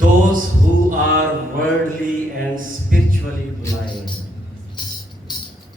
those who are worldly and spiritually blind।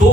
2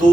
2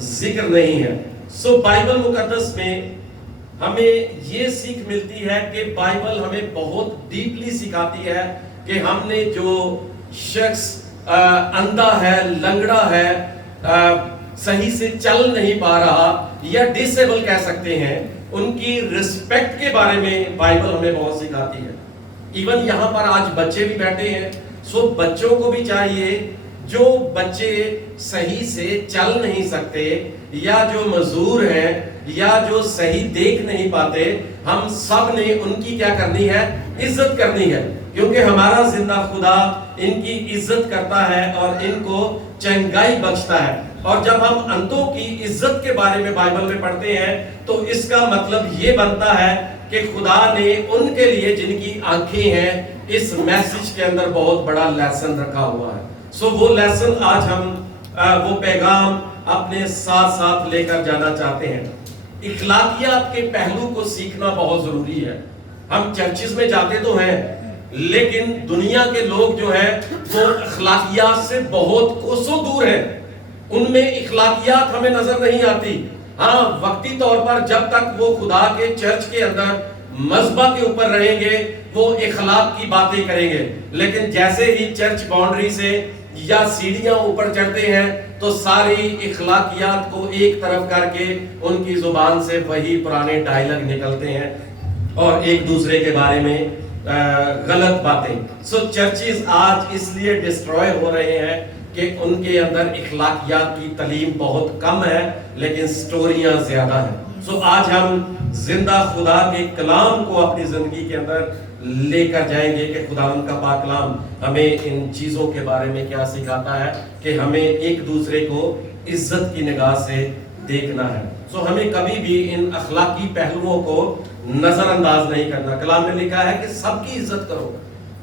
ذکر نہیں ہے. سو بائبل مقدس میں ہمیں یہ سیکھ ملتی ہے کہ بائبل ہمیں بہت ڈیپلی سکھاتی ہے کہ ہم نے جو شخص اندھا ہے, لنگڑا ہے, صحیح سے چل نہیں پا رہا یا ڈس ایبل کہہ سکتے ہیں, ان کی رسپیکٹ کے بارے میں بائبل ہمیں بہت سکھاتی ہے. ایون یہاں پر آج بچے بھی بیٹھے ہیں, سو بچوں کو بھی چاہیے, جو بچے صحیح سے چل نہیں سکتے یا جو معذور ہیں یا جو صحیح دیکھ نہیں پاتے, ہم سب نے ان کی کیا کرنی ہے, عزت کرنی ہے, کیونکہ ہمارا زندہ خدا ان کی عزت کرتا ہے اور ان کو چنگائی بخشتا ہے. اور جب ہم اندھوں کی عزت کے بارے میں بائبل میں پڑھتے ہیں تو اس کا مطلب یہ بنتا ہے کہ خدا نے ان کے لیے جن کی آنکھیں ہیں اس میسج کے اندر بہت بڑا لیسن رکھا ہوا ہے. سو وہ لیسن آج ہم وہ پیغام اپنے ساتھ ساتھ لے کر جانا چاہتے ہیں. اخلاقیات کے پہلو کو سیکھنا بہت ضروری ہے. ہم چرچز میں جاتے تو ہیں لیکن دنیا کے لوگ جو ہیں وہ اخلاقیات سے بہت کوسوں دور ہیں, ان میں اخلاقیات ہمیں نظر نہیں آتی. ہاں وقتی طور پر جب تک وہ خدا کے چرچ کے اندر مذبح کے اوپر رہیں گے وہ اخلاق کی باتیں کریں گے, لیکن جیسے ہی چرچ باؤنڈری سے یا سیڑھیاں اوپر چڑھتے ہیں تو ساری اخلاقیات کو ایک طرف کر کے ان کی زبان سے وہی پرانے ڈائلاگ نکلتے ہیں اور ایک دوسرے کے بارے میں غلط باتیں. سو چرچز آج اس لیے ڈسٹروائے ہو رہے ہیں کہ ان کے اندر اخلاقیات کی تعلیم بہت کم ہے لیکن سٹوریاں زیادہ ہیں. سو آج ہم زندہ خدا کے کلام کو اپنی زندگی کے اندر لے کر جائیں گے کہ خدا ان کا پاک کلام ہمیں ان چیزوں کے بارے میں کیا سکھاتا ہے کہ ہمیں ایک دوسرے کو عزت کی نگاہ سے دیکھنا ہے. سو ہمیں کبھی بھی ان اخلاقی پہلوؤں کو نظر انداز نہیں کرنا. کلام میں لکھا ہے کہ سب کی عزت کرو,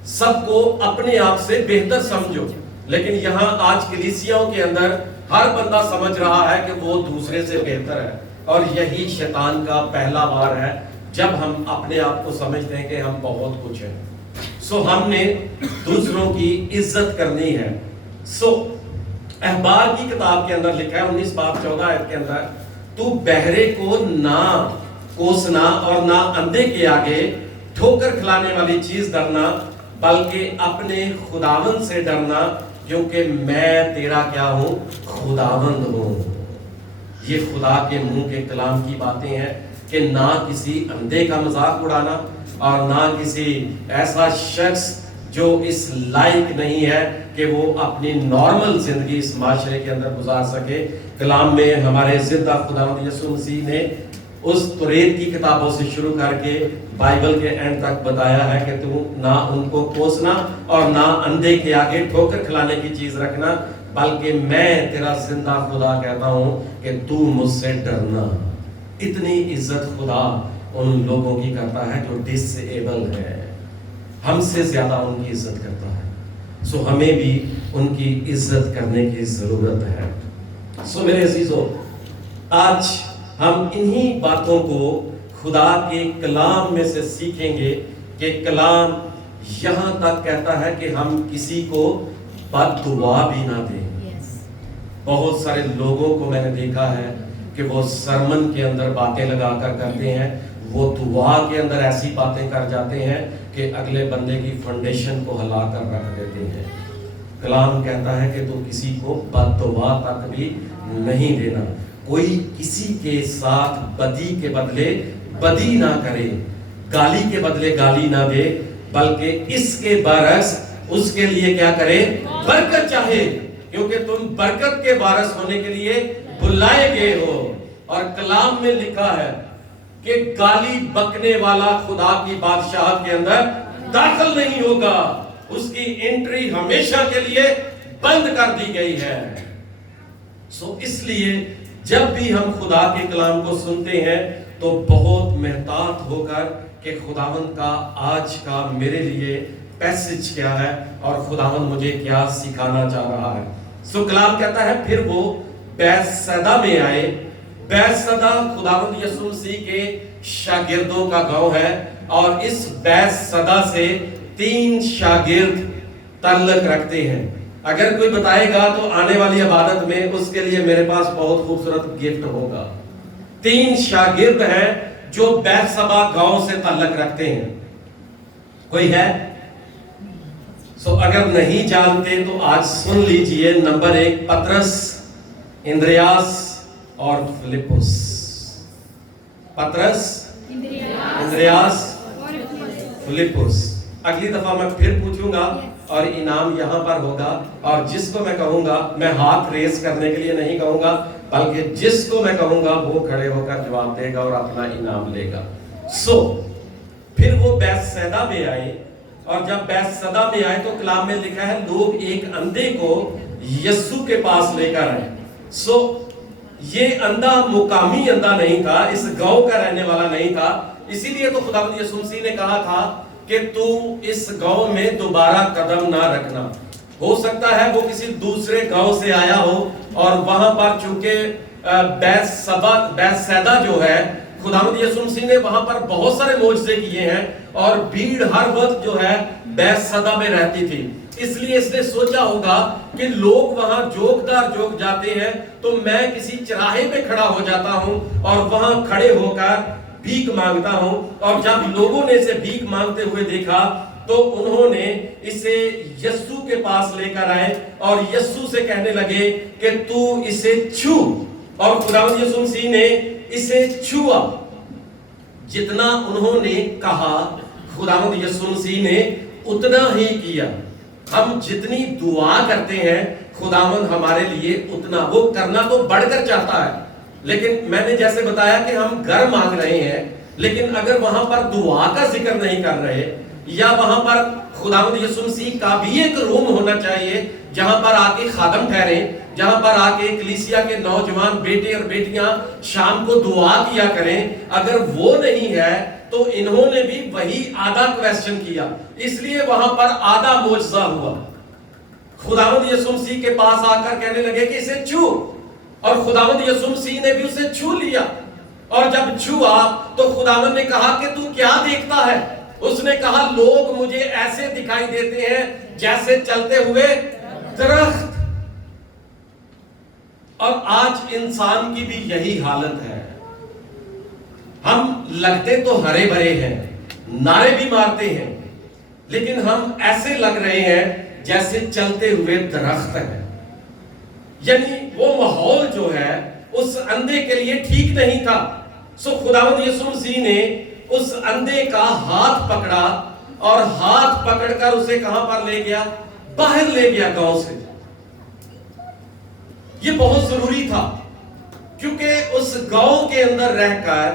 سب کو اپنے آپ سے بہتر سمجھو, لیکن یہاں آج کلیسیاؤں کے اندر ہر بندہ سمجھ رہا ہے کہ وہ دوسرے سے بہتر ہے, اور یہی شیطان کا پہلا وار ہے جب ہم اپنے آپ کو سمجھتے ہیں کہ ہم بہت کچھ ہیں. سو ہم نے دوسروں کی عزت کرنی ہے. سو احبار کی کتاب کے اندر لکھا ہے 19 باب 14 آیت کے اندر, تو بہرے کو نہ کوسنا اور نہ اندھے کے آگے ٹھوکر کھلانے والی چیز ڈرنا, بلکہ اپنے خداوند سے ڈرنا, کیونکہ میں تیرا کیا ہوں, خداوند ہوں. یہ خدا کے منہ کے کلام کی باتیں ہیں کہ نہ کسی اندھے کا مذاق اڑانا اور نہ کسی ایسا شخص جو اس لائق نہیں ہے کہ وہ اپنی نارمل زندگی اس معاشرے کے اندر گزار سکے. کلام میں ہمارے زندہ خداوند یسوع مسیح نے اس توریت کی کتابوں سے شروع کر کے بائبل کے اینڈ تک بتایا ہے کہ تو نہ ان کو کوسنا اور نہ اندھے کے آگے ٹھوکر کھلانے کی چیز رکھنا, بلکہ میں تیرا زندہ خدا کہتا ہوں کہ تو مجھ سے ڈرنا. اتنی عزت خدا ان لوگوں کی کرتا ہے جو ڈس ایبل ہے, ہم سے زیادہ ان کی عزت کرتا ہے. سو ہمیں بھی ان کی عزت کرنے کی ضرورت ہے. سو میرے عزیزو, آج ہم انہی باتوں کو خدا کے کلام میں سے سیکھیں گے کہ کلام یہاں تک کہتا ہے کہ ہم کسی کو بد دعا بھی نہ دیں. بہت سارے لوگوں کو میں نے دیکھا ہے کہ وہ سرمن کے اندر باتیں لگا کر کرتے ہیں, وہ دعا کے اندر ایسی باتیں کر جاتے ہیں کہ اگلے بندے کی فنڈیشن کو ہلا کر رکھ دیتے ہیں. کلام کہتا ہے کہ تو کسی کو بد دعا تک بھی نہیں دینا. کوئی کسی کے ساتھ بدی کے بدلے بدی نہ کرے, گالی کے بدلے گالی نہ دے, بلکہ اس کے برعکس اس کے لیے کیا کرے, برکت چاہے, کیونکہ تم برکت کے وارث ہونے کے لیے بلائے گئے ہو. اور کلام میں لکھا ہے کہ گالی بکنے والا خدا کی بادشاہت کے اندر داخل نہیں ہوگا, اس کی انٹری ہمیشہ کے لیے بند کر دی گئی ہے. سو اس لیے جب بھی ہم خدا کے کلام کو سنتے ہیں تو بہت محتاط ہو کر کہ خداوند کا آج کا میرے لیے پیسج کیا ہے اور خداوند مجھے کیا سکھانا چاہ رہا ہے. سو کلام کہتا ہے پھر وہ بیتسیدا میں آئے. بیتسیدا خداوند یسوع مسیح کے شاگردوں کا گاؤں ہے, اور اس بیتسیدا سے 3 شاگرد تعلق رکھتے ہیں. اگر کوئی بتائے گا تو آنے والی عبادت میں اس کے لیے میرے پاس بہت خوبصورت گفٹ ہوگا۔ 3 شاگرد ہیں جو بیتسبا گاؤں سے تعلق رکھتے ہیں، کوئی ہے؟ اگر نہیں جانتے تو آج سن لیجئے۔ نمبر 1 پترس، اندریاس اور فلپس۔ پترس، Andreas, flips. اگلی دفعہ میں پھر پوچھوں گا اور انعام یہاں پر ہوگا، اور جس کو میں کہوں گا، میں ہاتھ ریز کرنے کے لیے نہیں کہوں گا، بلکہ جس کو میں کہوں گا وہ کھڑے ہو کر جواب دے گا اور اپنا انعام لے گا۔ پھر وہ بیتسیدا میں آئے، اور جب بیتسیدا میں آئے تو کلام میں لکھا ہے لوگ ایک اندھے کو یسوع کے پاس لے کر آئے۔ یہ اندھا مقامی اندھا نہیں تھا، اس گاؤں کا رہنے والا نہیں تھا، اسی لیے تو خداوند یسوع مسیح نے کہا تھا کہ تو اس گاؤں میں دوبارہ قدم نہ رکھنا۔ ہو سکتا ہے وہ کسی دوسرے گاؤں سے آیا ہو، اور وہاں پر چونکہ بیتسیدا جو ہے، خداوند یسوع مسیح نے وہاں پر بہت سارے معجزے کیے ہیں، اور بھیڑ ہر وقت جو ہے بیتسیدا میں رہتی تھی، اس لیے اس نے سوچا ہوگا کہ لوگ وہاں جوک جاتے ہیں تو میں کسی چراہے پہ کھڑا ہو جاتا ہوں اور وہاں کھڑے ہو کر بھیک مانگتا ہوں۔ اور جب لوگوں نے اسے بھیک مانگتے ہوئے دیکھا تو انہوں نے اسے یسوع کے پاس لے کر آئے اور یسوع سے کہنے لگے کہ تو اسے چھو، اور خداوند یسوع مسیح نے اسے چھوا۔ جتنا انہوں نے کہا خداوند یسوع مسیح نے اتنا ہی کیا۔ ہم جتنی دعا کرتے ہیں خداوند ہمارے لیے اتنا، وہ کرنا تو بڑھ کر چاہتا ہے، لیکن میں نے جیسے بتایا کہ ہم گھر مانگ رہے ہیں، لیکن اگر وہاں پر دعا کا ذکر نہیں کر رہے، یا وہاں پر خداوند یسوع مسیح کا بھی ایک روم ہونا چاہیے جہاں پر آ کے خادم ٹھہریں، جہاں پر آ کے کلیسیا کے نوجوان بیٹے اور بیٹیاں شام کو دعا کیا کریں، اگر وہ نہیں ہے تو انہوں نے بھی وہی آدھا کویسچن کیا، اس لیے وہاں پر آدھا معجزہ ہوا۔ خداوند یسوع مسیح کے پاس آ کر کہنے لگے کہ اسے چھو، اور خداوند یسوع مسیح نے بھی اسے چھو لیا، اور جب چھوا تو خداوند نے کہا کہ تو کیا دیکھتا ہے؟ اس نے کہا لوگ مجھے ایسے دکھائی دیتے ہیں جیسے چلتے ہوئے درخت۔ اور آج انسان کی بھی یہی حالت ہے، ہم لگتے تو ہرے بھرے ہیں، نعرے بھی مارتے ہیں، لیکن ہم ایسے لگ رہے ہیں جیسے چلتے ہوئے درخت ہیں۔ یعنی وہ ماحول جو ہے اس اندھے کے لیے ٹھیک نہیں تھا۔ خداوند یسوع مسیح نے اس اندھے کا ہاتھ پکڑا، اور ہاتھ پکڑ کر اسے کہاں پر لے گیا؟ باہر لے گیا گاؤں سے۔ یہ بہت ضروری تھا، کیونکہ اس گاؤں کے اندر رہ کر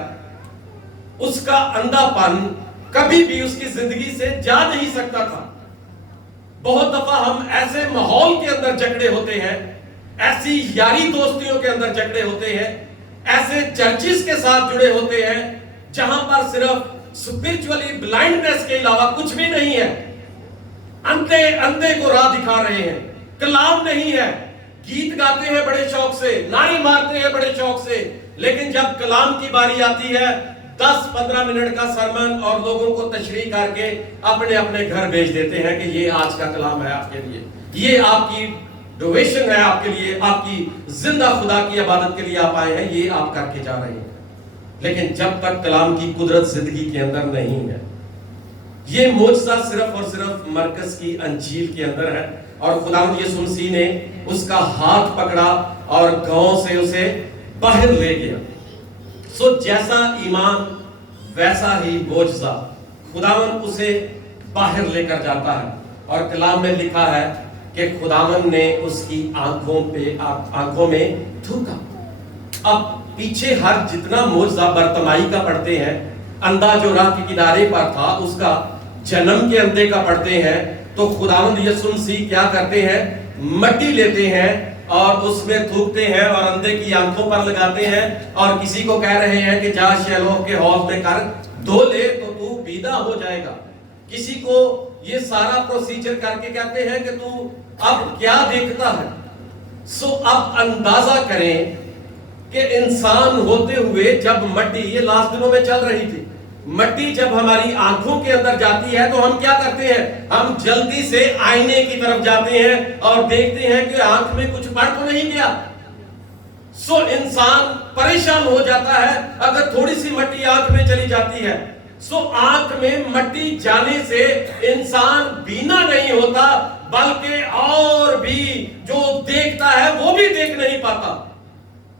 اس کا اندھا پن کبھی بھی اس کی زندگی سے جا نہیں سکتا تھا۔ بہت دفعہ ہم ایسے ماحول کے اندر جکڑے ہوتے ہیں، ایسی یاری دوستیوں کے اندر جکڑے ہوتے ہیں، ایسے چرچز کے ساتھ جڑے ہوتے ہیں جہاں پر صرف سپیرچولی بلائنڈنس کے علاوہ کچھ بھی نہیں ہے۔ اندھے کو راہ دکھا رہے ہیں، کلام نہیں ہے، گیت گاتے ہیں بڑے شوق سے، نعرے مارتے ہیں بڑے شوق سے، لیکن جب کلام کی باری آتی ہے 10-15 منٹ کا سرمن اور لوگوں کو تشریح کر کے اپنے اپنے گھر بھیج دیتے ہیں کہ یہ آج کا کلام ہے آپ کے لیے، یہ آپ کی ڈویشن ہے، آپ کے لیے، آپ کی زندہ خدا کی عبادت کے لیے آپ آئے ہیں، یہ آپ کر کے جا رہے ہیں۔ لیکن جب تک کلام کی قدرت زندگی کے اندر نہیں ہے، یہ معجزہ صرف اور صرف مرکز کی انجیل کے اندر ہے، اور خداوند یسوع مسیح نے اس کا ہاتھ پکڑا اور گاؤں سے اسے باہر لے گیا۔ جیسا ایمان ویسا ہی معجزہ، خداوند اسے باہر لے کر جاتا ہے، اور کلام میں لکھا ہے کہ خداوند نے اس کی آنکھوں میں تھوکا۔ اب پیچھے ہر جتنا معجزہ برتمائی کا پڑھتے ہیں، اندھا جو راہ کے کنارے پر تھا اس کا، جنم کے اندھے کا پڑھتے ہیں، تو خداوند یسوع مسیح کیا کرتے ہیں؟ مٹی لیتے ہیں اور اس میں تھوکتے ہیں اور اندھے کی آنکھوں پر لگاتے ہیں، اور کسی کو کہہ رہے ہیں کہ جا شیلوہ کے حوض میں کر دھو لے تو پیدا ہو جائے گا۔ کسی کو یہ سارا پروسیجر کر کے کہتے ہیں کہ تو اب کیا دیکھتا ہے؟ اب اندازہ کریں کہ انسان ہوتے ہوئے جب مٹی، یہ لاسٹ دنوں میں چل رہی تھی، مٹی جب ہماری آنکھوں کے اندر جاتی ہے تو ہم کیا کرتے ہیں؟ ہم جلدی سے آئینے کی طرف جاتے ہیں اور دیکھتے ہیں کہ آنکھ میں کچھ پڑ تو نہیں گیا. سو انسان پریشان ہو جاتا ہے اگر تھوڑی سی مٹی آنکھ میں چلی جاتی ہے. سو آنکھ میں مٹی جانے سے انسان بینا نہیں ہوتا بلکہ اور بھی جو دیکھتا ہے وہ بھی دیکھ نہیں پاتا.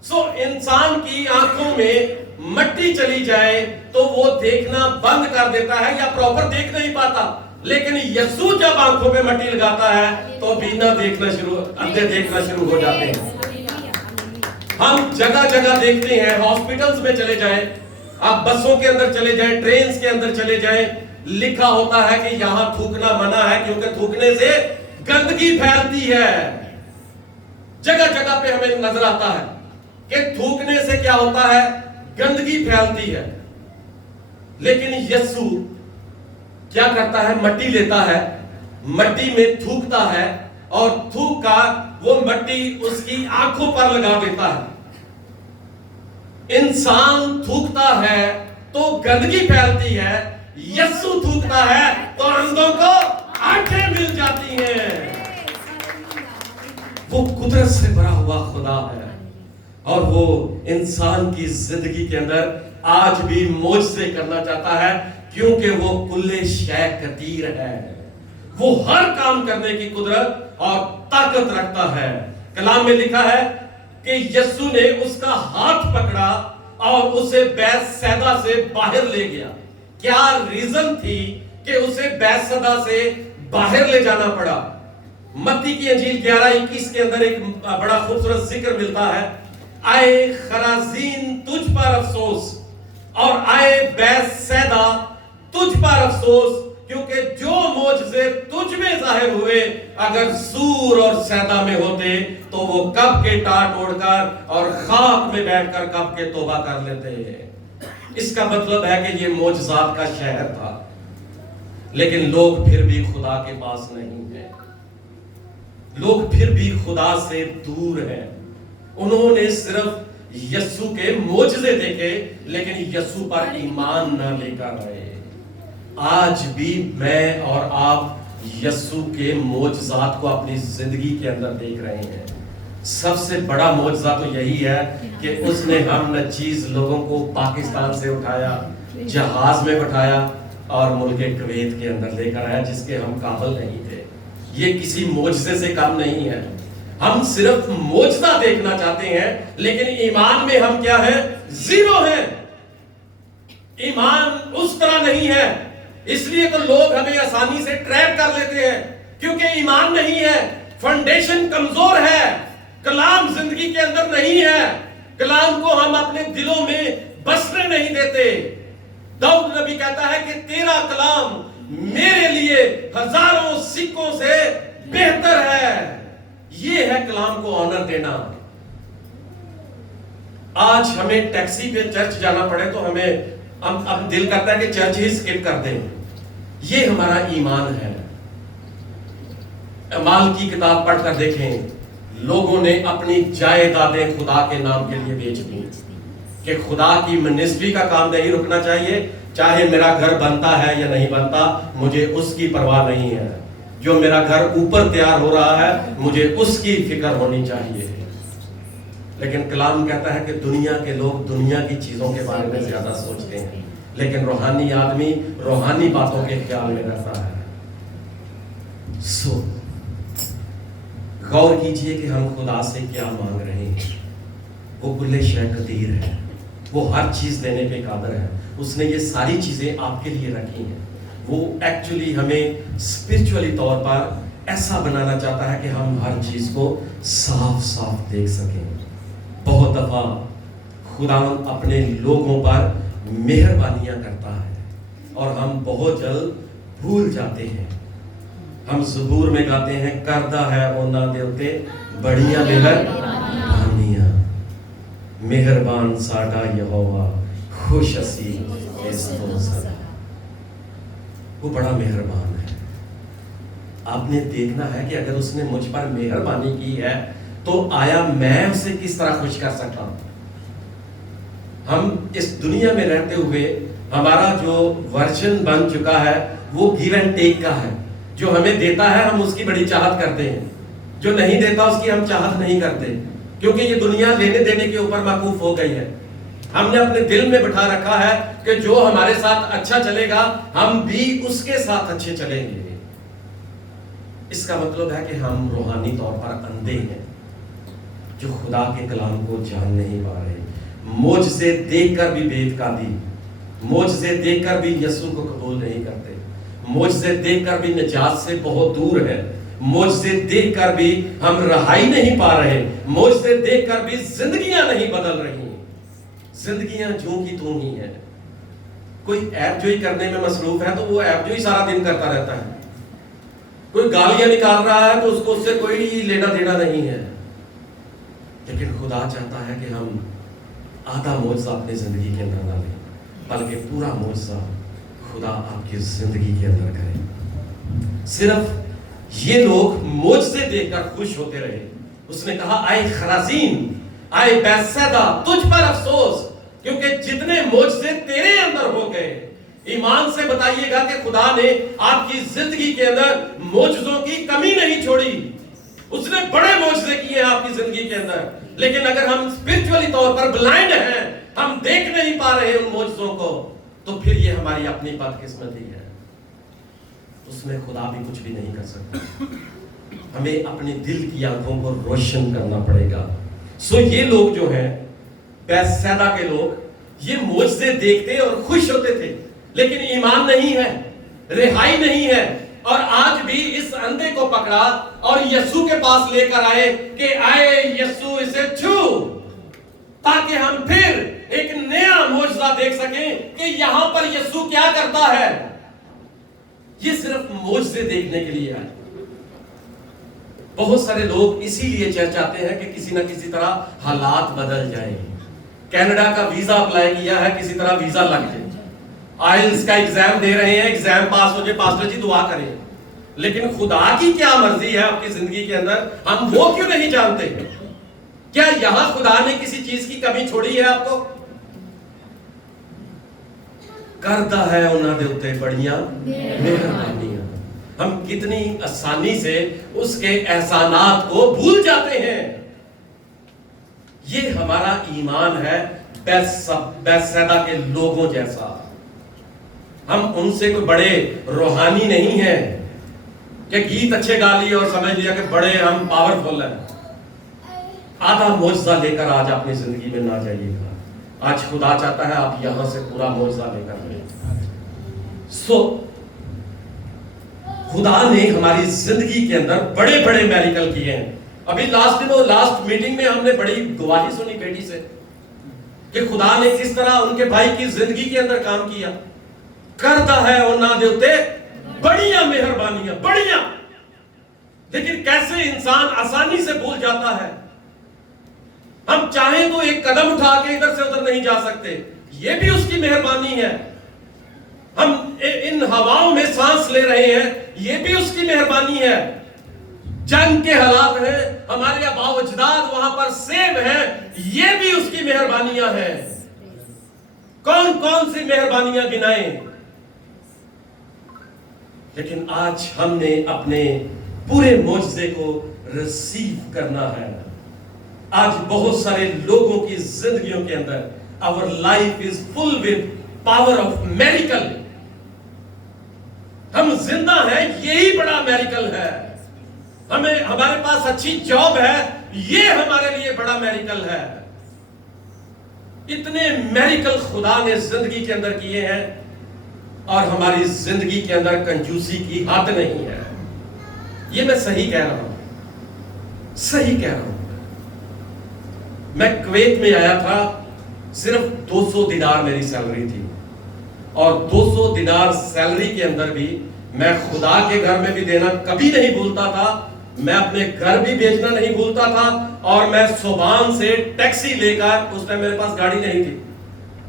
سو انسان کی آنکھوں میں مٹی چلی جائے تو وہ دیکھنا بند کر دیتا ہے یا پراپر دیکھ نہیں پاتا. لیکن یسوع جب آنکھوں پہ مٹی لگاتا ہے تو بینا اندھے دیکھنا شروع ہو جاتے ہیں. ہم جگہ جگہ دیکھتے ہیں, ہاسپٹلز میں چلے جائیں, آپ بسوں کے اندر چلے جائیں, ٹرینز کے اندر چلے جائیں, لکھا ہوتا ہے کہ یہاں تھوکنا منع ہے کیونکہ تھوکنے سے گندگی پھیلتی ہے. جگہ جگہ پہ ہمیں نظر آتا ہے کہ تھوکنے سے کیا ہوتا ہے؟ گندگی پھیلتی ہے. لیکن یسوع کیا کرتا ہے؟ مٹی لیتا ہے, مٹی میں تھوکتا ہے اور تھوک کر وہ مٹی اس کی آنکھوں پر لگا دیتا ہے. انسان تھوکتا ہے تو گندگی پھیلتی ہے, یسوع تھوکتا ہے تو اندھوں کو آنکھیں مل جاتی ہیں. وہ قدرت سے بھرا ہوا خدا ہے اور وہ انسان کی زندگی کے اندر آج بھی معجزے کرنا چاہتا ہے کیونکہ وہ کل شے قدیر ہے. وہ ہر کام کرنے کی قدرت اور طاقت رکھتا ہے. کلام میں لکھا ہے کہ یسوع نے اس کا ہاتھ پکڑا اور اسے بیت سیدا سے باہر لے گیا. کیا ریزن تھی کہ اسے بیت سیدا سے باہر لے جانا پڑا؟ متی کی انجیل 11:21 کے اندر ایک بڑا خوبصورت ذکر ملتا ہے. آئے خرازین تجھ پر افسوس اور آئے بیت سیدا تجھ پر افسوس, کیونکہ جو معجزے تجھ میں ظاہر ہوئے اگر سور اور سیدا میں ہوتے تو وہ کب کے ٹاٹ اوڑ کر اور خاک میں بیٹھ کر کب کے توبہ کر لیتے. اس کا مطلب ہے کہ یہ معجزات کا شہر تھا, لیکن لوگ پھر بھی خدا کے پاس نہیں ہیں, لوگ پھر بھی خدا سے دور ہیں. انہوں نے صرف یسوع کے معجزے دیکھے لیکن یسوع پر ایمان نہ لے کر آئے. آج بھی میں اور آپ یسوع کے معجزات کو اپنی زندگی کے اندر دیکھ رہے ہیں. سب سے بڑا معجزہ تو یہی ہے کہ اس نے ہم نچیز لوگوں کو پاکستان سے اٹھایا, جہاز میں بٹھایا اور ملک کویت کے اندر لے کر آیا جس کے ہم قابل نہیں تھے. یہ کسی معجزے سے کم نہیں ہے. ہم صرف معجزہ دیکھنا چاہتے ہیں لیکن ایمان میں ہم کیا ہیں؟ زیرو ہیں. ایمان اس طرح نہیں ہے, اس لیے تو لوگ ہمیں آسانی سے ٹریپ کر لیتے ہیں کیونکہ ایمان نہیں ہے, فاؤنڈیشن کمزور ہے, کلام زندگی کے اندر نہیں ہے, کلام کو ہم اپنے دلوں میں بسنے نہیں دیتے. داؤد نبی کہتا ہے کہ تیرا کلام میرے لیے ہزاروں سکوں سے بہتر ہے. یہ ہے کلام کو آنر دینا. آج ہمیں ٹیکسی پہ چرچ جانا پڑے تو ہمیں اب دل کرتا ہے کہ چرچ ہی سکپ کر دیں. یہ ہمارا ایمان ہے. اعمال کی کتاب پڑھ کر دیکھیں, لوگوں نے اپنی جائیدادیں خدا کے نام کے لیے بیچ دی کہ خدا کی منسٹری کا کام نہیں رکنا چاہیے, چاہے میرا گھر بنتا ہے یا نہیں بنتا مجھے اس کی پرواہ نہیں ہے, جو میرا گھر اوپر تیار ہو رہا ہے مجھے اس کی فکر ہونی چاہیے. لیکن کلام کہتا ہے کہ دنیا کے لوگ دنیا کی چیزوں کے بارے میں زیادہ سوچتے ہیں لیکن روحانی آدمی روحانی باتوں کے خیال میں رہتا ہے. سو غور کیجئے کہ ہم خدا سے کیا مانگ رہے ہیں. وہ کل شے قدیر ہے, وہ ہر چیز دینے پہ قادر ہے. اس نے یہ ساری چیزیں آپ کے لیے رکھی ہیں. وہ ایکچولی ہمیں اسپرچولی طور پر ایسا بنانا چاہتا ہے کہ ہم ہر چیز کو صاف صاف دیکھ سکیں. بہت دفعہ خدا اپنے لوگوں پر مہربانیاں کرتا ہے اور ہم بہت جلد بھول جاتے ہیں. ہم زبور میں گاتے ہیں کردہ ہے اونا دیوتے بڑیاں مہربانیاں, مہربان ساڈا یہوہ خوش اسی اس تو سدا. وہ بڑا مہربان ہے. آپ نے دیکھنا ہے کہ اگر اس نے مجھ پر مہربانی کی ہے تو آیا میں اسے کس طرح خوش کر سکتا ہوں. ہم اس دنیا میں رہتے ہوئے ہمارا جو ورژن بن چکا ہے وہ گیو اینڈ ٹیک کا ہے. جو ہمیں دیتا ہے ہم اس کی بڑی چاہت کرتے ہیں, جو نہیں دیتا اس کی ہم چاہت نہیں کرتے, کیونکہ یہ دنیا لینے دینے کے اوپر موقوف ہو گئی ہے. ہم نے اپنے دل میں بٹھا رکھا ہے کہ جو ہمارے ساتھ اچھا چلے گا ہم بھی اس کے ساتھ اچھے چلیں گے. اس کا مطلب ہے کہ ہم روحانی طور پر اندھے ہیں, جو خدا کے کلام کو جان نہیں پا رہے. معجزے دیکھ کر بھی بے اعتقادی, معجزے دیکھ کر بھی یسوع کو قبول نہیں کرتے, معجزے دیکھ کر بھی نجات سے بہت دور ہے, معجزے دیکھ کر بھی ہم رہائی نہیں پا رہے, معجزے دیکھ کر بھی زندگیاں نہیں بدل رہی. زندگیاں جوں کی توں ہی ہے. کوئی ایپ جوئی کرنے میں مصروف ہے تو وہ ایپ جوئی سارا دن کرتا رہتا ہے. کوئی گالیاں نکال رہا ہے تو اس کو اس سے کوئی لینا دینا نہیں ہے. لیکن خدا چاہتا ہے کہ ہم آدھا معجزہ اپنی زندگی کے اندر نہ لیں, بلکہ پورا معجزہ خدا آپ کی زندگی کے اندر کرے. صرف یہ لوگ معجزے دیکھ کر خوش ہوتے رہے. اس نے کہا اے خرازین, اے بیتسیدا, تجھ پر افسوس, کیونکہ جتنے معجزے تیرے اندر ہو گئے. ایمان سے بتائیے گا کہ خدا نے آپ کی زندگی کے اندر معجزوں کی کمی نہیں چھوڑی. اس نے بڑے معجزے کیے ہیں آپ کی زندگی کے اندر, لیکن اگر ہم اسپرچولی طور پر بلائنڈ ہیں, ہم دیکھ نہیں پا رہے ان معجزوں کو, تو پھر یہ ہماری اپنی بدقسمتی ہے. اس میں خدا بھی کچھ بھی نہیں کر سکتا. ہمیں اپنی دل کی آنکھوں کو روشن کرنا پڑے گا. سو یہ لوگ جو ہیں بیتسیدا کے لوگ, یہ معجزے دیکھتے اور خوش ہوتے تھے, لیکن ایمان نہیں ہے, رہائی نہیں ہے. اور آج بھی اس اندھے کو پکڑا اور یسوع کے پاس لے کر آئے کہ آئے یسوع اسے چھو, تاکہ ہم پھر ایک نیا معجزہ دیکھ سکیں کہ یہاں پر یسوع کیا کرتا ہے. یہ صرف معجزے دیکھنے کے لیے ہے. بہت سارے لوگ اسی لیے چاہتے ہیں کہ کسی نہ کسی طرح حالات بدل جائیں. کینیڈا کا ویزا اپلائی کیا ہے, کسی طرح ویزا لگ جائے. آئلز کا ایگزام دے رہے ہیں, ایگزام پاس ہو جائے, پاسٹر جی دعا کریں. لیکن خدا کی کیا مرضی ہے آپ کی زندگی کے اندر, ہم وہ کیوں نہیں جانتے؟ کیا یہاں خدا نے کسی چیز کی کمی چھوڑی ہے آپ کو؟ کرتا ہے انہاں دے اوتے بڑیاں مہربانیاں. ہم کتنی آسانی سے اس کے احسانات کو بھول جاتے ہیں. یہ ہمارا ایمان ہے بیتسیدا کے لوگوں جیسا. ہم ان سے کوئی بڑے روحانی نہیں ہیں کہ گیت اچھے گا لیے اور سمجھ لیا کہ بڑے ہم پاورفل ہیں. آدھا معجزہ لے کر آج اپنی زندگی میں نہ جائیے گا. آج خدا چاہتا ہے آپ یہاں سے پورا معجزہ لے کر لیں. سو خدا نے ہماری زندگی کے اندر بڑے بڑے میریکل کیے ہیں. ابھی لاسٹ میٹنگ میں ہم نے بڑی گواہی سنی بیٹی سے کہ خدا نے کس طرح ان کے بھائی کی زندگی کے اندر کام کیا. کرتا ہے انہاں دے اوتے بڑیاں مہربانیاں, بڑیاں. لیکن کیسے انسان آسانی سے بھول جاتا ہے. ہم چاہیں تو ایک قدم اٹھا کے ادھر سے ادھر نہیں جا سکتے, یہ بھی اس کی مہربانی ہے. ہم ان ہواؤں میں سانس لے رہے ہیں, یہ بھی اس کی مہربانی ہے. جنگ کے حالات ہیں, ہمارے آباء و اجداد وہاں پر سیب ہیں, یہ بھی اس کی مہربانیاں ہیں. کون کون سی مہربانیاں گنائیں. لیکن آج ہم نے اپنے پورے معجزے کو ریسیو کرنا ہے. آج بہت سارے لوگوں کی زندگیوں کے اندر our life is full with power of miracle. ہم زندہ ہیں, یہی بڑا میریکل ہے. ہمارے پاس اچھی جاب ہے, یہ ہمارے لیے بڑا میریکل ہے. اتنے میریکل خدا نے زندگی کے اندر کیے ہیں, اور ہماری زندگی کے اندر کنجوسی کی حد نہیں ہے. یہ میں صحیح کہہ رہا ہوں, صحیح کہہ رہا ہوں. میں کویت میں آیا تھا, صرف 200 دینار میری سیلری تھی, اور 200 دینار سیلری کے اندر بھی میں خدا کے گھر میں بھی دینا کبھی نہیں بھولتا تھا, میں اپنے گھر بھی بیچنا نہیں بھولتا تھا, اور میں صوبان سے ٹیکسی لے کر, اس ٹائم میرے پاس گاڑی نہیں تھی,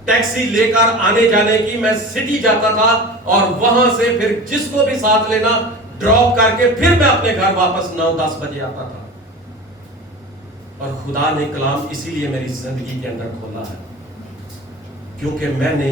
ٹیکسی لے کر آنے جانے کی میں سٹی جاتا تھا, اور وہاں سے پھر جس کو بھی ساتھ لینا ڈراپ کر کے پھر میں اپنے گھر واپس 9-10 بجے آتا تھا. اور خدا نے کلام اسی لیے میری زندگی کے اندر کھولا ہے, کیونکہ میں نے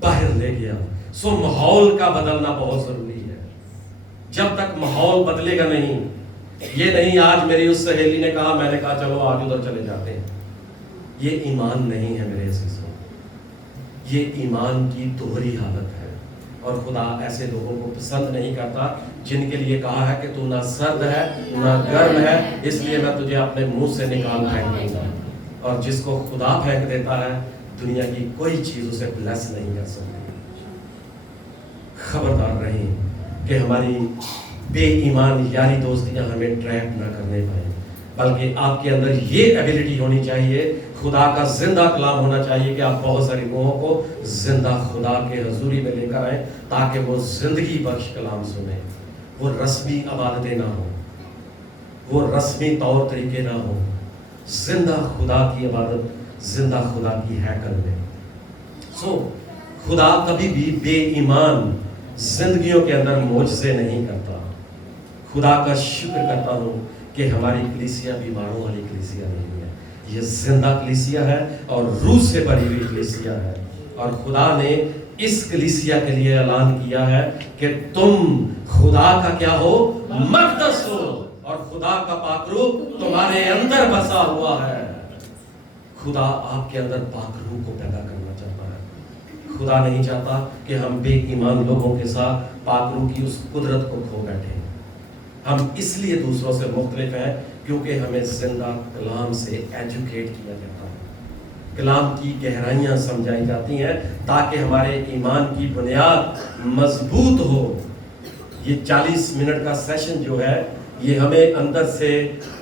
باہر لے گیا. سو ماحول کا بدلنا بہت ضروری ہے. جب تک ماحول بدلے گا نہیں, یہ نہیں آج میری اس سہیلی نے کہا, میں نے کہا چلو آج ادھر چلے جاتے ہیں, یہ ایمان نہیں ہے میرے عزیزوں. یہ ایمان کی دوہری حالت ہے, اور خدا ایسے لوگوں کو پسند نہیں کرتا جن کے لیے کہا ہے کہ تو نہ سرد ہے نہ گرم ہے, اس لیے میں تجھے اپنے منہ سے نکال پھینک دوں گا. اور جس کو خدا پھینک دیتا ہے, دنیا کی کوئی چیز اسے بلیس نہیں کر سکتی. خبردار رہیں کہ ہماری بے ایمان یاری دوستیاں ہمیں ٹریپ نہ کرنے پائیں, بلکہ آپ کے اندر یہ ایبلٹی ہونی چاہیے, خدا کا زندہ کلام ہونا چاہیے کہ آپ بہت ساری روحوں کو زندہ خدا کے حضوری میں لے کر آئیں تاکہ وہ زندگی بخش کلام سنیں. وہ رسمی عبادتیں نہ ہوں, وہ رسمی طور طریقے نہ ہوں, زندہ خدا کی عبادت, زندہ خدا کی ہیکل میں. سو خدا کبھی بھی بے ایمان زندگیوں کے اندر معجزے نہیں کرتا. خدا کا شکر کرتا ہوں کہ ہماری کلیسیا بیماروں والی کلیسیا نہیں ہے, یہ زندہ کلیسیا ہے اور روح سے بھری ہوئی کلیسیا ہے. اور خدا نے اس کلیسیا کے لیے اعلان کیا ہے کہ تم خدا کا کیا ہو, مقدس ہو, اور خدا کا پاک روح تمہارے اندر بسا ہوا ہے. خدا آپ کے اندر پاک روح کو پیدا کرنا چاہتا ہے. خدا نہیں چاہتا کہ ہم بے ایمان لوگوں کے ساتھ پاک روح کی اس قدرت کو کھو بیٹھیں. ہم اس لیے دوسروں سے مختلف ہیں کیونکہ ہمیں زندہ کلام سے ایجوکیٹ کیا جاتا ہے, کلام کی گہرائیاں سمجھائی جاتی ہیں تاکہ ہمارے ایمان کی بنیاد مضبوط ہو. یہ 40 منٹ کا سیشن جو ہے یہ ہمیں اندر سے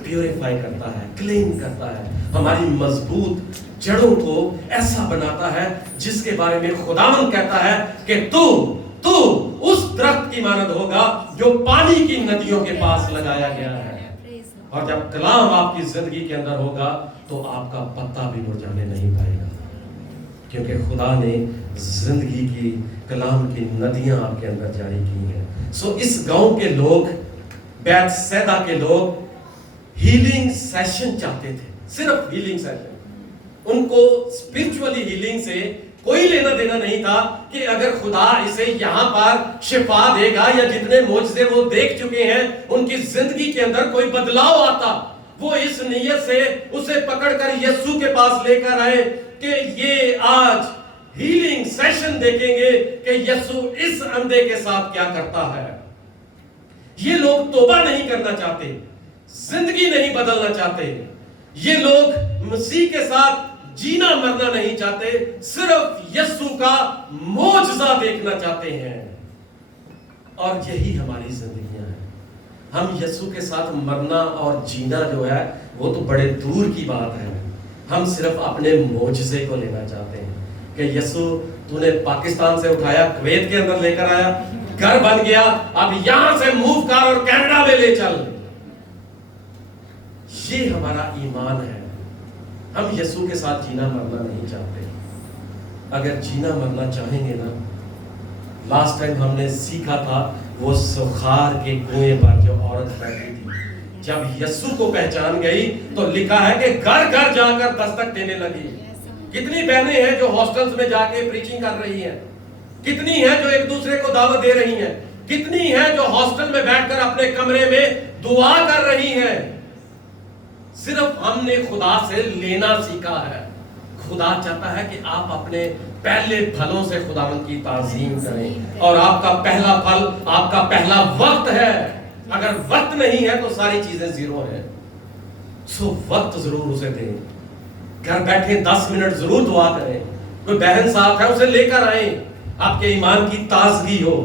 پیوریفائی کرتا ہے, کلین کرتا ہے, ہماری مضبوط جڑوں کو ایسا بناتا ہے جس کے بارے میں خداوند کہتا ہے کہ تو اس درخت کی مانند ہوگا جو پانی کی ندیوں کے پاس لگایا گیا ہے. اور جب کلام آپ کی زندگی کے اندر ہوگا تو آپ کا پتا بھی مرجھانے نہیں پائے گا, کیونکہ خدا نے زندگی کی کلام کی ندیاں آپ کے اندر جاری کی ہیں. سو اس گاؤں کے لوگ, بیت سیدا کے لوگ ہیلنگ سیشن چاہتے تھے, صرف ہیلنگ سیشن. ان کو اسپرچولی ہیلنگ سے کوئی لینا دینا نہیں تھا کہ اگر خدا اسے یہاں پر شفا دے گا یا جتنے معجزے وہ دیکھ چکے ہیں ان کی زندگی کے اندر کوئی بدلاؤ آتا, وہ اس نیت سے اسے پکڑ کر یسوع کے پاس لے کر آئے کہ یہ آج ہیلنگ سیشن دیکھیں گے کہ یسوع اس اندھے کے ساتھ کیا کرتا ہے. یہ لوگ توبہ نہیں کرنا چاہتے, زندگی نہیں بدلنا چاہتے, یہ لوگ مسیح کے ساتھ جینا مرنا نہیں چاہتے, صرف یسوع کا معجزہ دیکھنا چاہتے ہیں. اور یہی ہماری زندگیاں ہیں. ہم یسوع کے ساتھ مرنا اور جینا جو ہے وہ تو بڑے دور کی بات ہے. ہم صرف اپنے معجزے کو لینا چاہتے ہیں کہ یسوع تو نے پاکستان سے اٹھایا, کویت کے اندر لے کر آیا, گھر بن گیا, اب یہاں سے موو کر اور کینیڈا میں لے چل. یہ ہمارا ایمان ہے. ہم یسوع کے ساتھ جینا مرنا نہیں چاہتے. اگر جینا مرنا چاہیں گے نا, لاسٹ ٹائم ہم نے سیکھا تھا وہ سخار کے کنویں پر جو عورت بیٹھی تھی, جب یسوع کو پہچان گئی تو لکھا ہے کہ گھر گھر جا کر دستک دینے لگی. کتنی بہنیں ہیں جو ہاسٹلز میں جا کے پریچنگ کر رہی ہیں, کتنی ہیں جو ایک دوسرے کو دعوت دے رہی ہیں, کتنی ہیں جو ہاسٹل میں بیٹھ کر اپنے کمرے میں دعا کر رہی ہیں. صرف ہم نے خدا سے لینا سیکھا ہے. خدا چاہتا ہے کہ آپ اپنے پہلے پھلوں سے خداوند کی تعظیم کریں, اور آپ کا پہلا پھل آپ کا پہلا وقت ہے. اگر وقت نہیں ہے تو ساری چیزیں زیرو ہیں. سو وقت ضرور اسے دیں. گھر بیٹھے 10 منٹ ضرور دعا کریں. کوئی بہن صاحب ہے اسے لے کر آئیں, آپ کے ایمان کی تازگی ہو.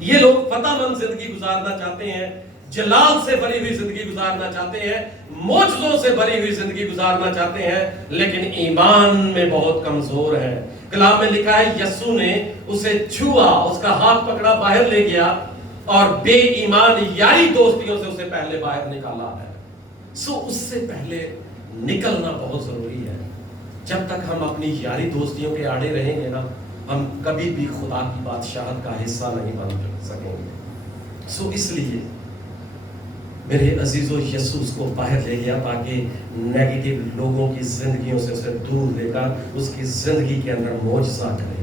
یہ لوگ فتح مند زندگی گزارنا چاہتے ہیں, جلال سے بھری ہوئی زندگی گزارنا چاہتے ہیں, معجزوں سے بھری ہوئی زندگی گزارنا چاہتے ہیں, لیکن ایمان میں بہت کمزور ہیں. کلام میں لکھا ہے یسوع نے اسے چھوا, اس کا ہاتھ پکڑا, باہر لے گیا اور بے ایمان یاری دوستیوں سے اسے پہلے باہر نکالا ہے. سو اس سے پہلے نکلنا بہت ضروری ہے. جب تک ہم اپنی یاری دوستیوں کے آڑے رہیں گے نا, ہم کبھی بھی خدا کی بادشاہت کا حصہ نہیں بن سکیں گے. سو اس لیے میرے عزیزو, یسوع اس کو باہر لے گیا تاکہ نیگیٹو لوگوں کی زندگیوں سے اسے دور لے کر اس کی زندگی کے اندر معجزہ کرے.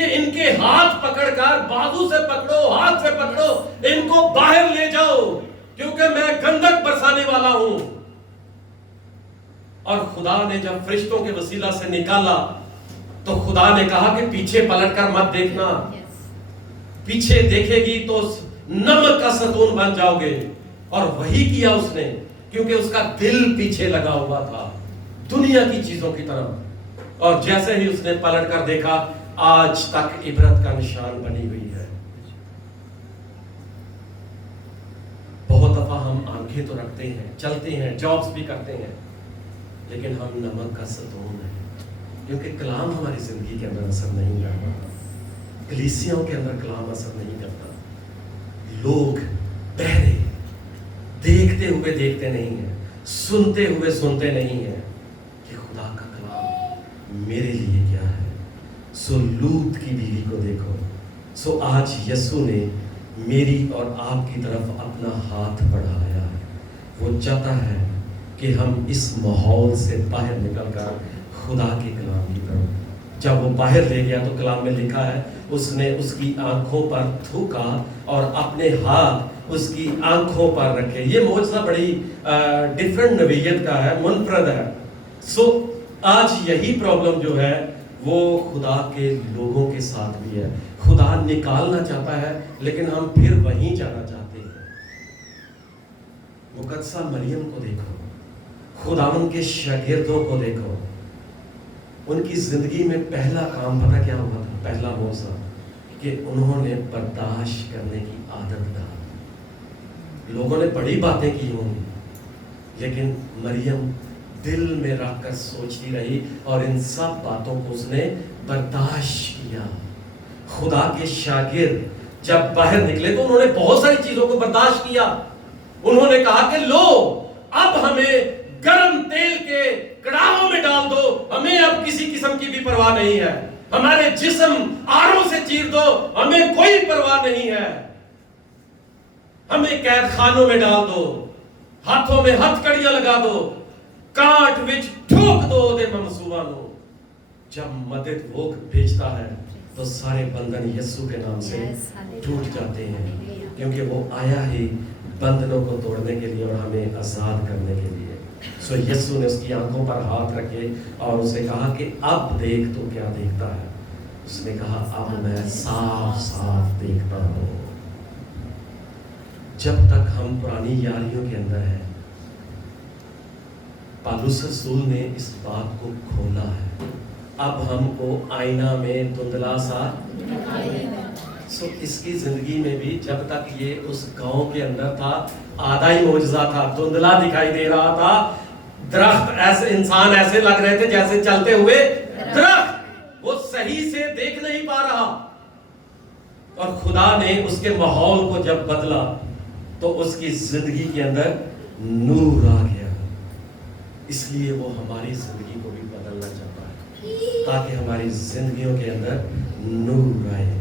کہ ان کے ہاتھ پکڑ کر بازو سے پکڑو، ہاتھ سے پکڑو، ان کو باہر لے جاؤ، کیونکہ میں گندک برسانے والا ہوں۔ اور خدا نے جب فرشتوں کے وسیلہ سے نکالا تو خدا نے کہا کہ پیچھے پلٹ کر مت دیکھنا، پیچھے دیکھے گی تو نمک کا ستون بن جاؤ گے۔ اور وہی کیا اس نے، کیونکہ اس کا دل پیچھے لگا ہوا تھا دنیا کی چیزوں کی طرف۔ اور جیسے ہی اس نے پلٹ کر دیکھا، آج تک عبرت کا نشان بنی ہوئی ہے۔ بہت دفعہ ہم آنکھیں تو رکھتے ہیں، چلتے ہیں، جابز بھی کرتے ہیں، لیکن ہم نمک کا ستون ہیں، کیونکہ کلام ہماری زندگی کے اندر اثر نہیں کرتا، کلیسیوں کے اندر کلام اثر نہیں کرتا۔ لوگ بہرے، دیکھتے ہوئے دیکھتے نہیں ہیں، سنتے ہوئے سنتے نہیں ہیں کہ خدا کا کلام میرے لیے کیا ہے۔ سو لوط کی بیوی کو دیکھو، سو آج یسوع نے میری اور آپ کی طرف اپنا ہاتھ بڑھایا ہے۔ وہ چاہتا ہے کہ ہم اس ماحول سے باہر نکل کر خدا کے کلام کی طرف۔ جب وہ باہر لے گیا تو کلام میں لکھا ہے اس نے اس کی آنکھوں پر تھوکا اور اپنے ہاتھ اس کی آنکھوں پر رکھے۔ یہ معجزہ بڑی ڈیفرنٹ نوعیت کا ہے، منفرد ہے۔ سو آج یہی پرابلم جو ہے وہ خدا کے لوگوں کے ساتھ بھی ہے۔ خدا نکالنا چاہتا ہے لیکن ہم پھر وہیں جانا چاہتے ہیں۔ مقدسہ مریم کو دیکھو، خداوند کے شاگردوں کو دیکھو، ان کی زندگی میں پہلا کام پتہ کیا ہوا تھا؟ پہلا معجزہ کہ انہوں نے برداشت کرنے کی عادت ڈالی۔ لوگوں نے بڑی باتیں کی ہوں گی، لیکن مریم دل میں رکھ کر سوچتی رہی اور ان سب باتوں کو اس نے برداشت کیا۔ خدا کے شاگرد جب باہر نکلے تو انہوں نے بہت ساری چیزوں کو برداشت کیا۔ انہوں نے کہا کہ لو، اب ہمیں گرم تیل کے کڑاہوں میں ڈال دو، ہمیں اب کسی قسم کی بھی پرواہ نہیں ہے، ہمارے جسم آروں سے چیر دو، ہمیں کوئی پرواہ نہیں ہے، ہمیں قید خانوں میں ڈال دو، ہاتھوں میں ہتھ کڑیاں لگا دو، کانٹ وچ ٹھوک دو دے منصوبہ نو۔ جب مدد وہ بھیجتا ہے تو سارے بندھن یسوع کے نام سے ٹوٹ جاتے ہیں، کیونکہ وہ آیا ہی بندھنوں کو توڑنے کے لیے اور ہمیں آزاد کرنے کے لیے۔ سو یسوع نے اس کی آنکھوں پر ہاتھ رکھے اور اسے کہا کہ اب دیکھ تو کیا دیکھتا ہے؟ اس نے کہا اب میں صاف صاف دیکھتا ہوں۔ جب تک ہم پرانی یاریوں کے اندر ہیں، پالوس رسول نے اس بات کو کھولا ہے، اب ہم کو آئینہ میں دھندلا سا۔ سو اس کی زندگی میں بھی جب تک یہ اس گاؤں کے اندر تھا، آدھا ہی معجزہ تھا، دھندلا دکھائی دے رہا تھا۔ درخت ایسے، انسان ایسے لگ رہے تھے جیسے چلتے ہوئے درخت، وہ صحیح سے دیکھ نہیں پا رہا۔ اور خدا نے اس کے ماحول کو جب بدلا تو اس کی زندگی کے اندر نور آ گیا۔ اس لیے وہ ہماری زندگی کو بھی بدلنا چاہتا ہے، تاکہ ہماری زندگیوں کے اندر نور آئے۔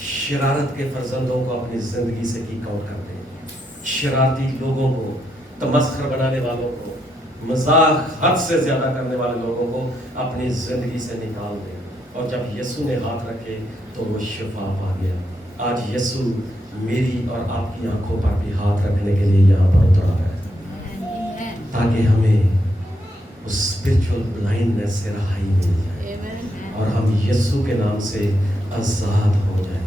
شرارت کے فرزندوں کو اپنی زندگی سے کیک آؤٹ کر دیں، شرارتی لوگوں کو، تمسخر بنانے والوں کو، مذاق حد سے زیادہ کرنے والے لوگوں کو اپنی زندگی سے نکال دیں۔ اور جب یسوع نے ہاتھ رکھے تو وہ شفا پا گیا۔ آج یسوع میری اور آپ کی آنکھوں پر بھی ہاتھ رکھنے کے لیے یہاں پر اترا ہے، تاکہ ہمیں اس اسپرچول بلائنڈنس سے رہائی مل جائے اور ہم یسوع کے نام سے آزاد ہو جائیں۔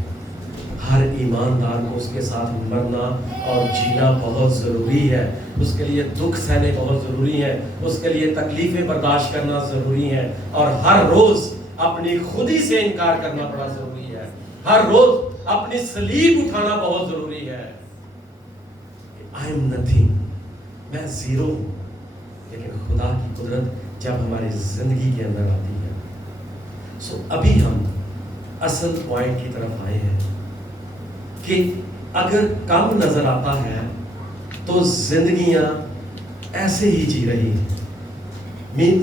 ہر ایماندار کو اس کے ساتھ مرنا اور جینا بہت ضروری ہے، اس کے لیے دکھ سہنے بہت ضروری ہے، اس کے لیے تکلیفیں برداشت کرنا ضروری ہے، اور ہر روز اپنی خودی سے انکار کرنا بڑا ضروری ہے، ہر روز اپنی صلیب اٹھانا بہت ضروری ہے۔ I am nothing، میں زیرو ہوں، لیکن خدا کی قدرت جب ہماری زندگی کے اندر آتی ہے۔ سو ابھی ہم اصل پوائنٹ کی طرف آئے ہیں کہ اگر کم نظر آتا ہے تو زندگیاں ایسے ہی جی رہی ہیں۔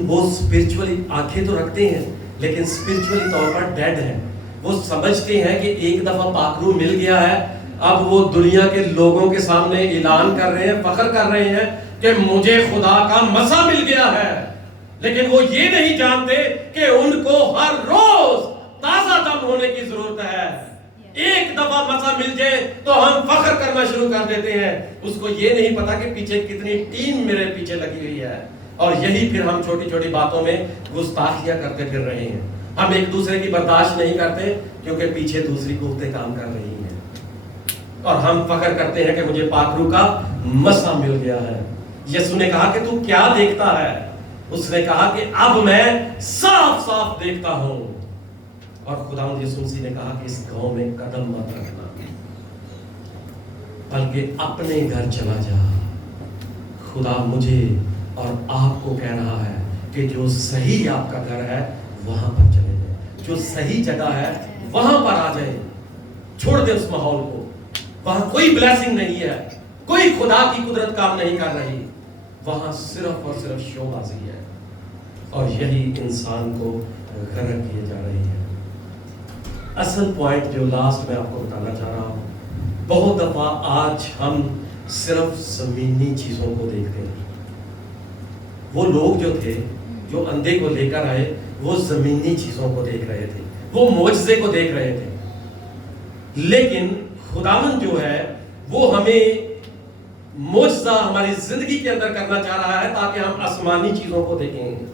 وہ اسپرچولی آنکھیں تو رکھتے ہیں لیکن اسپرچولی طور پر ڈیڈ ہیں۔ وہ سمجھتے ہیں کہ ایک دفعہ پاکرو مل گیا ہے، اب وہ دنیا کے لوگوں کے سامنے اعلان کر رہے ہیں، فخر کر رہے ہیں کہ مجھے خدا کا مزہ مل گیا ہے، لیکن وہ یہ نہیں جانتے کہ ان کو ہر روز تازہ دم ہونے کی ضرورت ہے. ایک دفعہ مزہ مل جائے تو ہم فخر کرنا شروع کر دیتے ہیں. اس کو یہ نہیں پتا کہ پیچھے کتنی ٹیم میرے پیچھے لگی ہوئی ہے. اور یہی پھر ہم چھوٹی چھوٹی باتوں میں گستاخیاں کرتے پھر رہے ہیں. ہم ایک دوسرے کی برداشت نہیں کرتے کیونکہ پیچھے دوسری قوتیں کام کر رہی ہیں. اور ہم فخر کرتے ہیں کہ مجھے پاک روح کا مزہ مل گیا ہے. یسوع نے کہا کہ تو کیا دیکھتا ہے؟ اس نے کہا کہ اب میں صاف صاف دیکھتا ہوں. اور خداوند یسوع مسیح نے کہا کہ اس گاؤں میں قدم مت رکھنا بلکہ اپنے گھر چلا جا. خدا مجھے اور آپ کو کہہ رہا ہے کہ جو صحیح آپ کا گھر ہے وہاں پر چلے جائیں, جو صحیح جگہ ہے وہاں پر آ جائیں. چھوڑ دے اس ماحول کو. وہاں کوئی بلیسنگ نہیں ہے, کوئی خدا کی قدرت کام نہیں کر رہی. وہاں صرف اور صرف شو بازی ہے, اور یہی انسان کو غرق کیے جا رہی ہے. اصل پوائنٹ جو لاسٹ میں آپ کو بتانا چاہ رہا ہوں, بہت دفعہ آج ہم صرف زمینی چیزوں کو دیکھتے ہیں. وہ لوگ جو تھے جو اندھے کو لے کر آئے وہ زمینی چیزوں کو دیکھ رہے تھے, وہ معجزے کو دیکھ رہے تھے. لیکن خداوند جو ہے وہ ہمیں معجزہ ہماری زندگی کے اندر کرنا چاہ رہا ہے تاکہ ہم آسمانی چیزوں کو دیکھیں.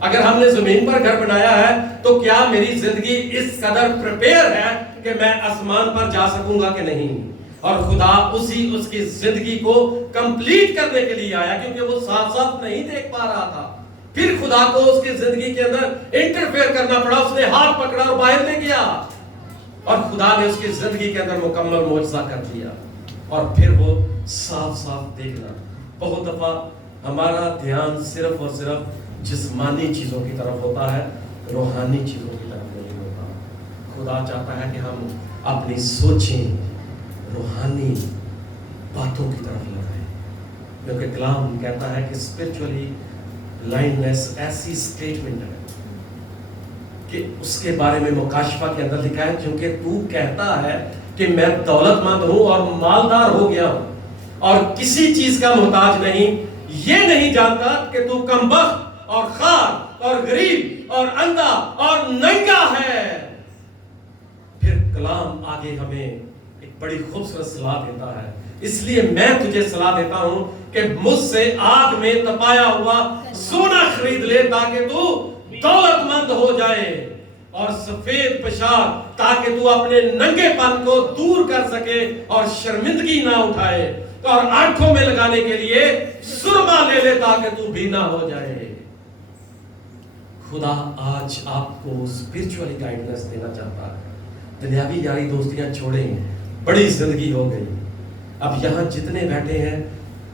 اگر ہم نے زمین پر گھر بنایا ہے تو کیا میری زندگی اس قدر پریپیئر ہے کہ میں آسمان پر جا سکوں گا کہ نہیں؟ اور خدا اس کی زندگی کو کمپلیٹ کرنے کے لیے آیا, کیونکہ وہ صاف صاف نہیں دیکھ پا رہا تھا. پھر خدا کو اس کی زندگی کے اندر انٹرفیئر کرنا پڑا. اس نے ہاتھ پکڑا اور باہر لے گیا, اور خدا نے اس کی زندگی کے اندر مکمل معجزہ کر دیا. اور پھر وہ صاف صاف دیکھنا. بہت دفعہ ہمارا دھیان صرف اور صرف جسمانی چیزوں کی طرف ہوتا ہے, روحانی چیزوں کی طرف نہیں ہوتا. خدا چاہتا ہے کہ ہم اپنی سوچیں روحانی باتوں کی طرف لگائیں, کیونکہ کلام کہتا ہے کہ اسپرچولی بلائنڈنس ایسی اسٹیٹمنٹ ہے کہ اس کے بارے میں مکاشفہ کے اندر لکھا ہے, کیونکہ تو کہتا ہے کہ میں دولت مند ہوں اور مالدار ہو گیا ہوں اور کسی چیز کا محتاج نہیں, یہ نہیں جانتا کہ تو کمبخت اور خوار اور غریب اور اندھا اور ننگا ہے. پھر کلام آگے ہمیں ایک بڑی خوبصورت صلاح دیتا ہے. اس لیے میں تجھے صلاح دیتا ہوں کہ مجھ سے آگ میں تپایا ہوا سونا خرید لے تاکہ تو دولت مند ہو جائے, اور سفید پوشاک تاکہ تو اپنے ننگے پن کو دور کر سکے اور شرمندگی نہ اٹھائے, اور آنکھوں میں لگانے کے لیے سرما لے لے تاکہ تو بھینا ہو جائے. خدا آج آپ کو اسپرچولی گائیڈنس دینا چاہتا ہے. دنیاوی یاری دوستیاں چھوڑیں, بڑی زندگی ہو گئی. اب یہاں جتنے بیٹھے ہیں,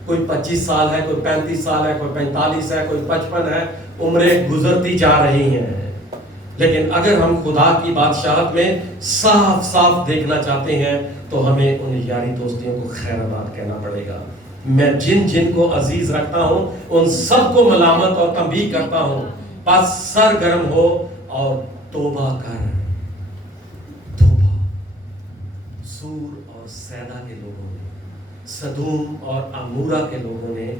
کوئی 25 سال ہے, کوئی 35 سال ہے, کوئی 45 ہے, کوئی 55 ہے, عمریں گزرتی جا رہی ہیں. لیکن اگر ہم خدا کی بادشاہت میں صاف صاف دیکھنا چاہتے ہیں تو ہمیں ان یاری دوستیوں کو خیر آباد کہنا پڑے گا. میں جن جن کو عزیز رکھتا ہوں ان سب کو ملامت اور تنبیہ کرتا ہوں, بس سر گرم ہو اور توبہ کر. توبہ. سور اور سیدا کے لوگوں نے, سدوم اور عمورہ کے لوگوں نے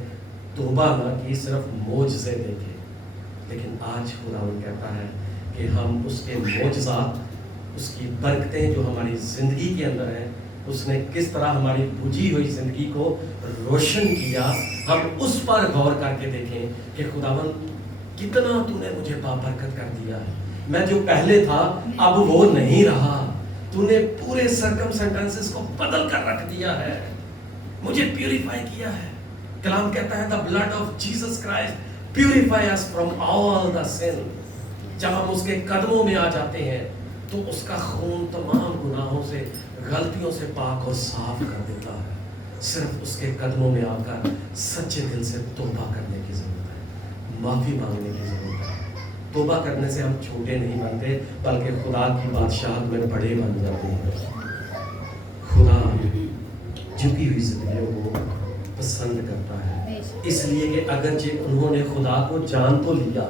توبہ نہ کی, صرف معجزے دیکھے. لیکن آج خداوند کہتا ہے کہ ہم اس کے معجزات, اس کی برکتیں جو ہماری زندگی کے اندر ہیں, اس نے کس طرح ہماری بجھی ہوئی زندگی کو روشن کیا, ہم اس پر غور کر کے دیکھیں کہ خداوند کتنا تو نے مجھے بابرکت کر دیا ہے. میں جو پہلے تھا اب وہ نہیں رہا, تو نے پورے سرکمسٹنسز کو بدل کر رکھ دیا ہے, مجھے پیوریفائی کیا ہے. کلام کہتا ہے the blood of Jesus Christ purify us from all the sin. جب ہم اس کے قدموں میں آ جاتے ہیں تو اس کا خون تمام گناہوں سے, غلطیوں سے پاک اور صاف کر دیتا ہے. صرف اس کے قدموں میں آ کر سچے دل سے توبہ کرنے کی ضرورت ہے, معافی مانگنے کی ضرورت ہے. توبہ کرنے سے ہم چھوٹے نہیں بنتے بلکہ خدا کی بادشاہت میں بڑے بن جاتے ہیں. خدا جھکی ہوئی زندگیوں کو پسند کرتا ہے, اس لیے کہ اگرچہ انہوں نے خدا کو جان تو لیا,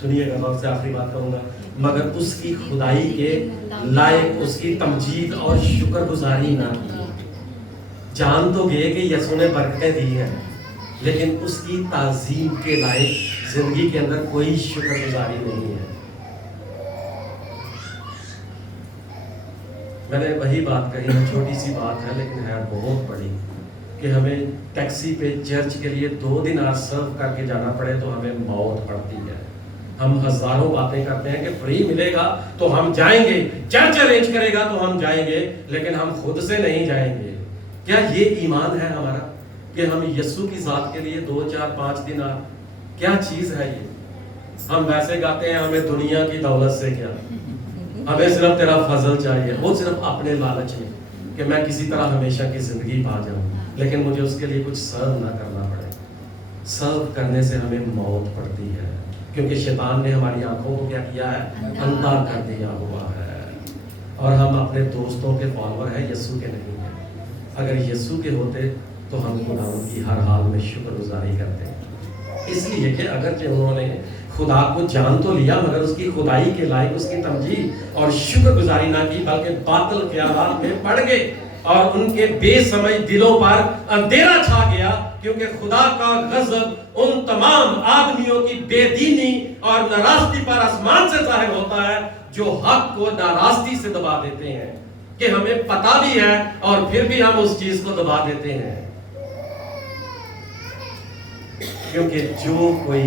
سنیے گا وقت سے آخری بات کہوں گا, مگر اس کی خدائی کے لائق اس کی تمجید اور شکر گزاری نہ کی. جان تو گئے کہ یسوع نے برکتیں دی ہیں, لیکن اس کی تعظیم کے لائق زندگی کے اندر کوئی شکر گزاری نہیں ہے. میں نے وہی بات کہی ہے، چھوٹی سی بات ہے لیکن ہے بہت بڑی، کہ ہمیں ٹیکسی پہ چرچ کے لیے 2 دن سرو کر کے جانا پڑے تو ہمیں موت پڑتی ہے۔ ہم ہزاروں باتیں کرتے ہیں کہ فری ملے گا تو ہم جائیں گے، چرچ ارینج کرے گا تو ہم جائیں گے، لیکن ہم خود سے نہیں جائیں گے۔ کیا یہ ایمان ہے ہمارا کہ ہم یسوع کی ذات کے لیے 2 4 5 دن کیا چیز ہے یہ؟ ہم ویسے گاتے ہیں ہمیں دنیا کی دولت سے کیا، ہمیں صرف تیرا فضل چاہیے، وہ صرف اپنے لالچ میں کہ میں کسی طرح ہمیشہ کی زندگی پا جاؤں، لیکن مجھے اس کے لیے کچھ سرو نہ کرنا پڑے۔ سرو کرنے سے ہمیں موت پڑتی ہے، کیونکہ شیطان نے ہماری آنکھوں کو کیا کیا ہے؟ اندھا کر دیا ہوا ہے، اور ہم اپنے دوستوں کے فالوور ہیں، یسوع کے نہیں ہیں۔ اگر یسوع کے ہوتے تو ہم خداوند کی ہر حال میں شکر گزاری کرتے، اس لیے کہ اگرچہ انہوں نے خدا کو جان تو لیا مگر اس کی خدائی کے لائق اس کی تمجید اور شکر گزاری نہ کی، بلکہ باطل خیالات میں پڑ گئے اور ان کے بے سمجھ دلوں پر اندھیرا چھا گیا، کیونکہ خدا کا غضب ان تمام آدمیوں کی بے دینی اور ناراستی پر آسمان سے ظاہر ہوتا ہے جو حق کو ناراستی سے دبا دیتے ہیں، کہ ہمیں پتہ بھی ہے اور پھر بھی ہم اس چیز کو دبا دیتے ہیں۔ کیونکہ جو کوئی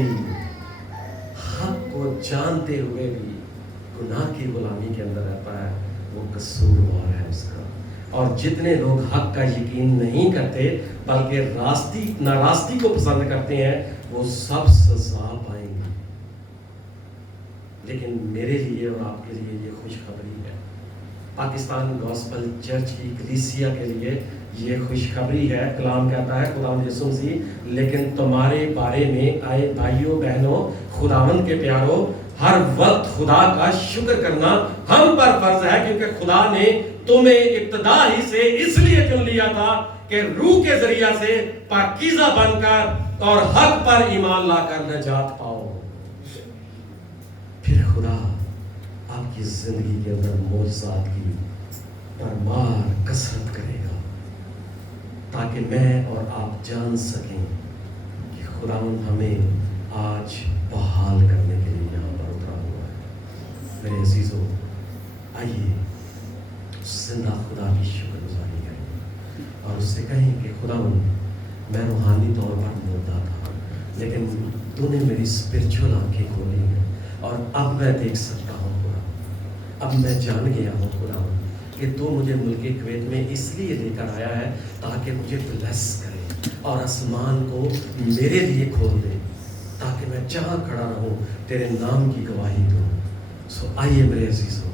حق کو جانتے ہوئے بھی گناہ کی غلامی کے اندر رہتا ہے وہ قصوروار ہے اس کا، اور جتنے لوگ حق کا یقین نہیں کرتے بلکہ ناراستی کو پسند کرتے ہیں وہ سب سزا پائیں گے۔ لیکن میرے لیے اور آپ کے لیے یہ خوشخبری ہے، پاکستان گاسپل چرچ کی کلیسیا کے لیے یہ خوشخبری ہے۔ کلام کہتا ہے خداوند یسوع مسیح لیکن تمہارے بارے میں آئے بھائیوں بہنوں خداوند کے پیاروں، ہر وقت خدا کا شکر کرنا ہم پر فرض ہے، کیونکہ خدا نے تمہیں ابتدا ہی سے اس لیے چن لیا تھا کہ روح کے ذریعہ سے پاکیزہ بن کر اور حق پر ایمان لا کر نجات پاؤ۔ پھر خدا آپ کی زندگی کے اندر معجزات کی پرمار کثرت کرے گا، تاکہ میں اور آپ جان سکیں کہ خداوند ہمیں آج بحال کرنے کے لیے یہاں پر اترا ہوا ہے۔ میرے عزیزوں، آئیے زندہ خدا کی شکر گزاری کریں اور اس سے کہیں کہ خداوند میں روحانی طور پر مردہ تھا، لیکن تو نے میری اسپرچول آنکھیں کھولی ہیں اور اب میں دیکھ سکتا ہوں خدا، اب میں جان گیا ہوں خداوند کہ تو مجھے ملک کویت میں اس لیے لے کر آیا ہے تاکہ مجھے بلیس کرے اور آسمان کو میرے لیے کھول دے، تاکہ میں جہاں کھڑا رہوں تیرے نام کی گواہی دوں۔ سو آئیے میرے عزیزوں،